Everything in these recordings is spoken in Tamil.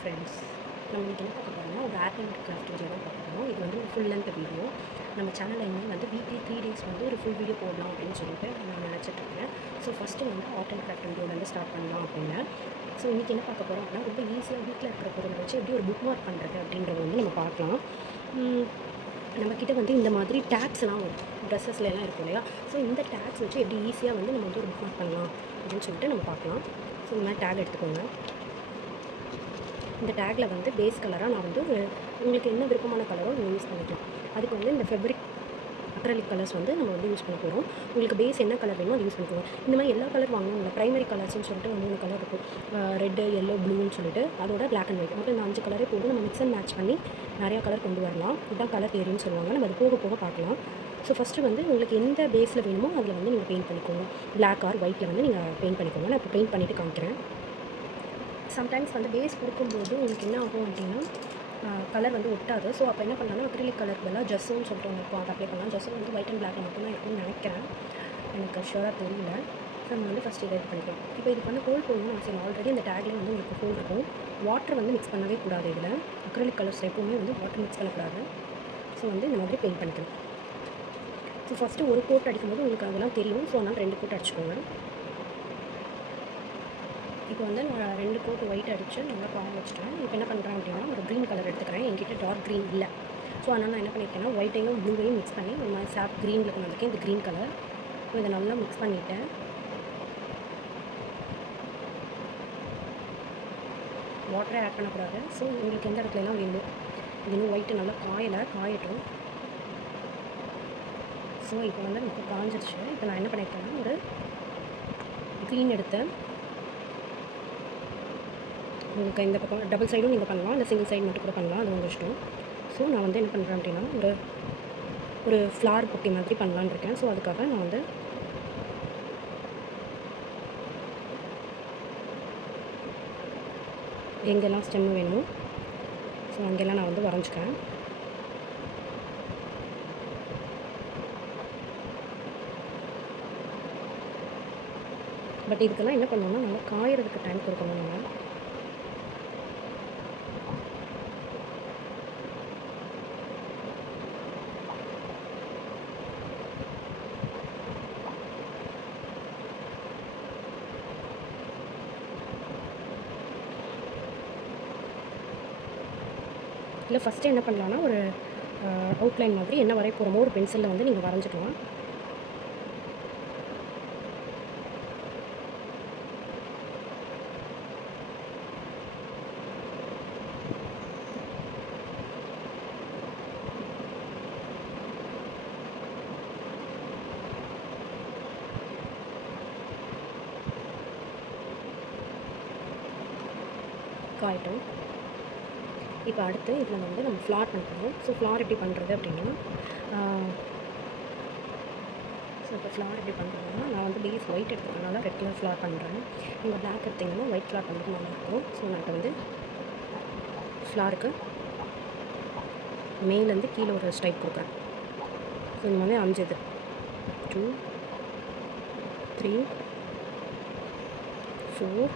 ஃப்ரெண்ட்ஸ், நம்ம இன்றைக்கி என்ன பார்க்க போகிறோம்னா ஒரு ஆர்ட் அண்ட் கிராஃப்ட் வீடியோ தான் பார்க்க போகிறோம். இது வந்து ஒரு ஃபுல் லென்த் வீடியோ. நம்ம சேனலில் இனிமேல் வந்து வீக்லி 3 டேஸ் வந்து ஒரு ஃபுல் வீடியோ போடலாம் அப்படின்னு சொல்லிட்டு நான் நினச்சிட்ருக்கேன். ஸோ ஃபஸ்ட்டு வந்து ஆர்ட் அண்ட் கிராஃப்ட் வீடியோலேருந்து ஸ்டார்ட் பண்ணலாம் அப்படின்னு. ஸோ இன்றைக்கி என்ன பார்க்க போகிறோம் அப்படின்னா, ரொம்ப ஈஸியாக வீட்டில் இருக்கிற பொருளை வச்சு எப்படி ஒரு புக் மார்க் பண்ணுறது அப்படின்றத வந்து நம்ம பார்க்கலாம். நம்மக்கிட்ட வந்து இந்த மாதிரி டேக்ஸ்லாம் வரும், ட்ரெஸ்ஸஸ்லாம் இருக்கும் இல்லையா? ஸோ இந்த டேக்ஸ் வச்சு எப்படி ஈஸியாக வந்து நம்ம வந்து ஒரு புக் மார்க் பண்ணலாம் அப்படின்னு சொல்லிட்டு நம்ம பார்க்கலாம். ஸோ இந்த மாதிரி டேக் எடுத்துக்கோங்க. இந்த டேக்கில் வந்து பேஸ் கலராக நான் வந்து உங்களுக்கு என்ன விருப்பமான கலரோ நீங்கள் யூஸ் பண்ணிக்கலாம். அதுக்கு வந்து இந்த ஃபெப்ரிக் அக்ரலிக் கலர்ஸ் வந்து நம்ம வந்து யூஸ் பண்ண போகிறோம். உங்களுக்கு பேஸ் என்ன கலர் வேணுமோ அது யூஸ் பண்ணிக்கோங்க. இந்த மாதிரி எல்லா கலர் வாங்கணும் இல்லை, ப்ரைமரி கலர்ஸ்னு சொல்லிட்டு 3 கலர் இருக்கும். ரெட்டு, எல்லோ, ப்ளூன்னு சொல்லிட்டு அதோட பிளாக் அண்ட் ஒயிட் மொத்தம் இந்த 5 கலரே போட்டு நம்ம மிக்ஸ் அண்ட் மேட்ச் பண்ணி நிறையா கலர் கொண்டு வரலாம். இதுதான் கலர் தேரின்னு சொல்லுவாங்க. நம்ம அது போக போக பார்க்கலாம். ஸோ ஃபஸ்ட்டு வந்து உங்களுக்கு எந்த பேஸில் வேணுமோ அதில் வந்து நீங்கள் பெயிண்ட் பண்ணிக்கோங்க. பிளாக் ஆர் ஒயிட்டில் வந்து நீங்கள் பெயிண்ட் பண்ணிக்கோங்க. நான் இப்போ பெயிண்ட் பண்ணிவிட்டு காமிக்கிறேன். சம்டைம்ஸ் வந்து பேஸ் கொடுக்கும்போது உங்களுக்கு என்ன ஆகும் அப்படின்னா கலர் வந்து ஒட்டாது. ஸோ அப்போ என்ன பண்ணலாம்னா அக்ரிலிக் கலர் பதிலாக ஜஸ்ஸோன்னு சொல்லிட்டு ஒன்று இருக்கும், அதை அப்ளை பண்ணலாம். ஜஸ்ஸோ வந்து ஒயிட் அண்ட் பிளாக் மட்டும்தான் இருக்கும்னு நினைக்கிறேன், எனக்கு ஷூராக தெரியல. ஸோ நம்ம வந்து ஃபஸ்ட்டு இதை பண்ணிக்கலாம். இப்போ இதுக்கு வந்து ஹோல் போடணும்னு அவசியம். ஆல்ரெடி அந்த டேக்லேயே வந்து உங்களுக்கு ஹோல் இருக்கும். வாட்டர் வந்து மிக்ஸ் பண்ணவே கூடாது. இதில் அக்ரிலிக் கலர்ஸ் எப்பவுமே வந்து வாட்டர் மிக்ஸ் பண்ணக்கூடாது. ஸோ வந்து இந்த மாதிரி பெயிண்ட் பண்ணிக்கலாம். ஸோ ஃபஸ்ட்டு ஒரு கோட் அடிக்கும்போது உங்களுக்கு அதெல்லாம் தெரியும். ஸோ அதனால் 2 கோட் அடிச்சுக்கோங்க. இப்போ வந்து நான் 2 கோட் ஒயிட் அடித்து நல்லா காய வச்சுட்டேன். இப்போ என்ன பண்ணுறேன் அப்படின்னா ஒரு க்ரீன் கலர் எடுத்துக்கிறேன். என்கிட்ட டார்க் க்ரீன் இல்லை. ஸோ அதனால் நான் என்ன பண்ணியிருக்கேன்னா ஒயிட்டையும் ப்ளூவையும் மிக்ஸ் பண்ணி ஒரு மாதிரி சாப் க்ரீனில் கொண்டு வந்திருக்கேன். இந்த க்ரீன் கலர் இதை நல்லா மிக்ஸ் பண்ணிவிட்டேன். வாட்டரே ஆட் பண்ணக்கூடாது. ஸோ உங்களுக்கு எந்த இடத்துலலாம் வேணும், இது இன்னும் ஒயிட்டு நல்லா காயட்டும். ஸோ இப்போ வந்து நமக்கு காஞ்சிருச்சு. இப்போ நான் என்ன பண்ணியிருக்கேன்னா ஒரு க்ரீன் எடுத்தேன். உங்களுக்கு இந்த பக்கம் டபுள் சைடும் நீங்கள் பண்ணலாம், இல்லை சிங்கிள் சைடு மட்டும் கூட பண்ணலாம், அது உங்கள் இஷ்டம். ஸோ நான் வந்து என்ன பண்ணுறேன் அப்படின்னா ஒரு ஃப்ளார் பொக்கே மாதிரி பண்ணலான்னு இருக்கேன். ஸோ அதுக்காக நான் வந்து எங்கெல்லாம் ஸ்டெம்மு வேணுமோ ஸோ அங்கெல்லாம் நான் வந்து வரைஞ்சிக்கிறேன். பட் இதுக்கெல்லாம் என்ன பண்ணணும்னா நல்லா காயறதுக்கு டைம் கொடுக்கணும். நம்ம இல்லை ஃபஸ்ட்டு என்ன பண்ணலான்னா ஒரு அவுட்லைன் மாதிரி என்ன வரைய போகிறோமோ ஒரு பென்சிலில் வந்து நீங்கள் வரைஞ்சிக்கலாம். காயட்டும். இப்போ அடுத்து இதில் வந்து நம்ம ஃப்ளார் பண்ணுறோம். ஸோ ஃப்ளார் எப்படி பண்ணுறது அப்படின்னா இப்போ ஃப்ளார் எப்படி பண்ணுறதுன்னா நான் வந்து பேஸ் ஒயிட் எடுத்துக்கிறதுனால ரெட் கலர் ஃப்ளார் பண்ணுறேன். நீங்கள் பிளாக் எடுத்திங்கன்னா ஒயிட் ஃப்ளார் பண்ணுறது நல்லாயிருக்கும். ஸோ நான் இப்போ வந்து ஃப்ளாருக்கு மேலேருந்து கீழே ஒரு ஸ்ட்ரைப் கொடுக்குறேன். ஸோ இந்த மாதிரி 5 இது 2 3 4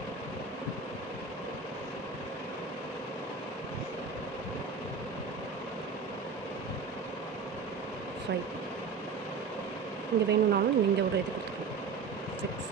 5 இங்கே வேணும்னாலும் நீங்கள் ஒரு இது கொடுத்துக்கலாம் 6.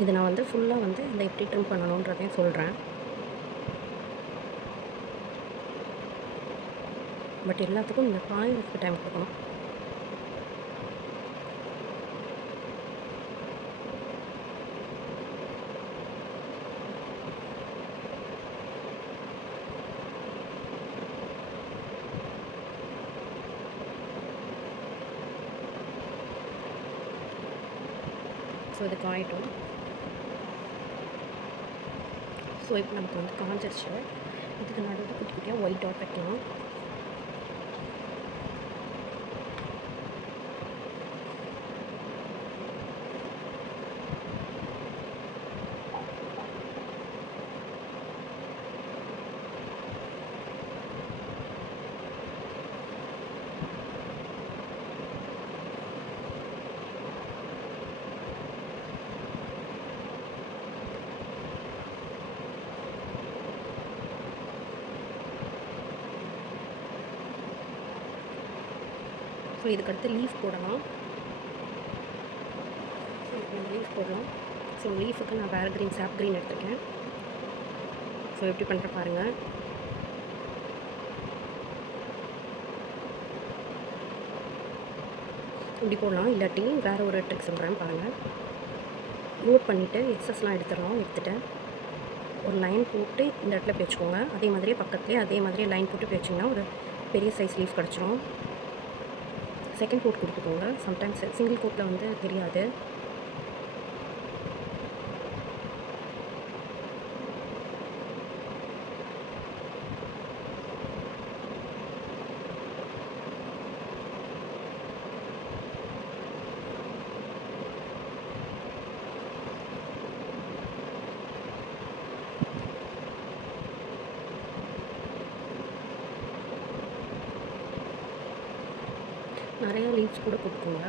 இது நான் வந்து ஃபுல்லாக வந்து இதை எப்படி ட்ரிம் பண்ணணுன்றதையும் சொல்கிறேன். பட் எல்லாத்துக்கும் நீங்கள் காயறதுக்கு டைம் கொடுக்கணும். ஸோ இது காயட்டும். ஸோ இப்போ நமக்கு வந்து காஞ்சிருச்சு. இதுக்கு நடுவில் குட்டி குட்டியாக ஒயிட் டாட் வைக்கலாம். ஸோ இதுக்கடுத்து லீஃப் போடலாம். ஸோ இப்போ லீஃப் போடலாம். ஸோ லீஃபுக்கு நான் வேறு க்ரீன் சாப் க்ரீன் எடுத்துருக்கேன். ஸோ எப்படி பண்ணுற பாருங்கள். இப்படி போடலாம். இல்லாட்டி வேறு ஒரு ட்ரிக் சொல்கிறேன் பாருங்கள். நோட் பண்ணிவிட்டு எக்ஸஸ்லாம் எடுத்துகிட்டு ஒரு லைன் போட்டு இந்த இடத்துல இப்படி வச்சுக்கோங்க. அதே மாதிரியே பக்கத்துலேயே அதே மாதிரியே லைன் போட்டு இப்படி வச்சிங்கன்னா ஒரு பெரிய சைஸ் லீஃப் கிடச்சிரும். செகண்ட் கோட் கொடுத்துக்கோங்க. சம்டைம்ஸ் சிங்கிள் கோட்டில் வந்து தெரியாது. நிறையா லீவ்ஸ் கூட கொடுக்குங்க.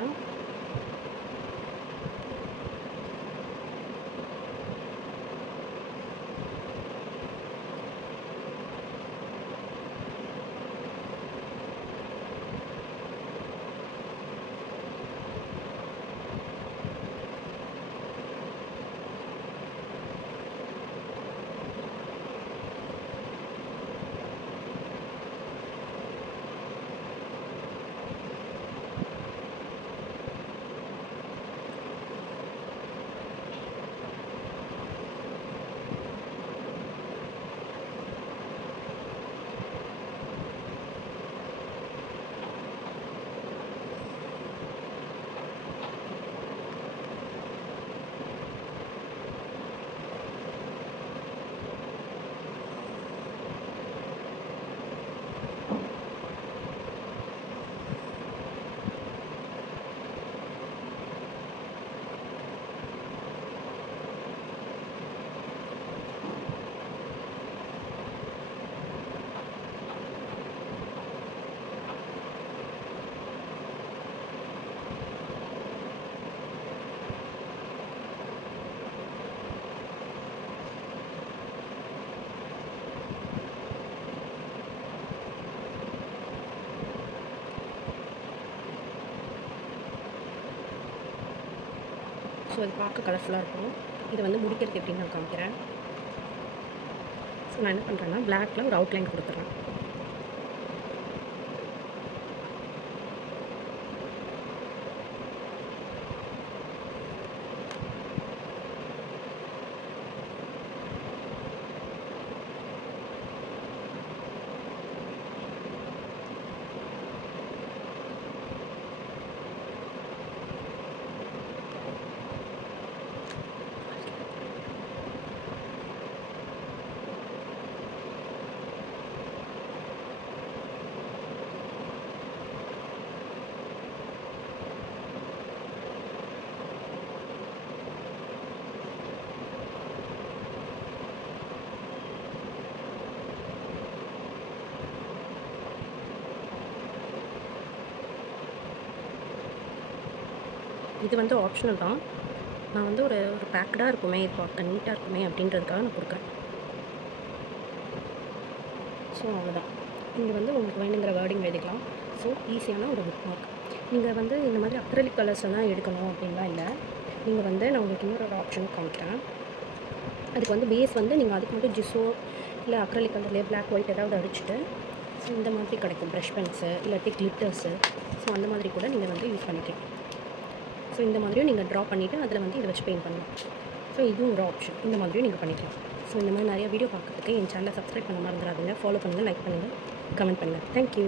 ஸோ அது பார்க்க கலர்ஃபுல்லாக இருக்கும். இதை வந்து முடிக்கிறது எப்படின்னு நான் காமிக்கிறேன். ஸோ நான் என்ன பண்ணுறேன்னா பிளாக்கில் ஒரு அவுட்லைன் கொடுத்துட்றேன். இது வந்து ஆப்ஷனல் தான். நான் வந்து ஒரு பேக்கடாக இருக்குமே, இது பார்க்க நீட்டாக இருக்குமே அப்படின்றதுக்காக நான் கொடுக்குறேன். ஸோ அவ்வளோதான். இங்கே வந்து உங்களுக்கு வேணுங்கிற வேர்டிங் எழுதிக்கலாம். ஸோ ஈஸியான ஒரு புக் மார்க். நீங்கள் வந்து இந்த மாதிரி அக்ரலிக் கலர்ஸ் தான் எடுக்கணும் அப்படின்லாம் இல்லை. நீங்கள் வந்து நான் உங்களுக்கு இன்னொரு ஆப்ஷன் காமிக்கிறேன். அதுக்கு வந்து பேஸ் வந்து நீங்கள் அதுக்கு மட்டும் ஜிஸோ இல்லை அக்ரலிக் கலர்லேயே பிளாக் ஒயிட் ஏதாவது அடிச்சுட்டு ஸோ இந்த மாதிரி கிடைக்கும் ப்ரஷ் பென்ஸு இல்லாட்டி கிளிட்டர்ஸு. ஸோ அந்த மாதிரி கூட நீங்கள் வந்து யூஸ் பண்ணிக்கலாம். ஸோ இந்த மாதிரியும் நீங்கள் ட்ரா பண்ணிவிட்டு அதில் வந்து இதை வச்சு பெயிண்ட் பண்ணலாம். ஸோ இதுவும் ஒரு ஆப்ஷன். இந்த மாதிரியும் நீங்கள் பண்ணிக்கலாம். ஸோ இந்த மாதிரி நிறைய வீடியோ பார்க்குறதுக்கு என் சேனலை சப்ஸ்கிரைப் பண்ண மறந்துடாதீங்க. ஃபாலோ பண்ணுங்கள், லைக் பண்ணுங்கள், கமெண்ட் பண்ணுங்கள். தேங்க்யூ.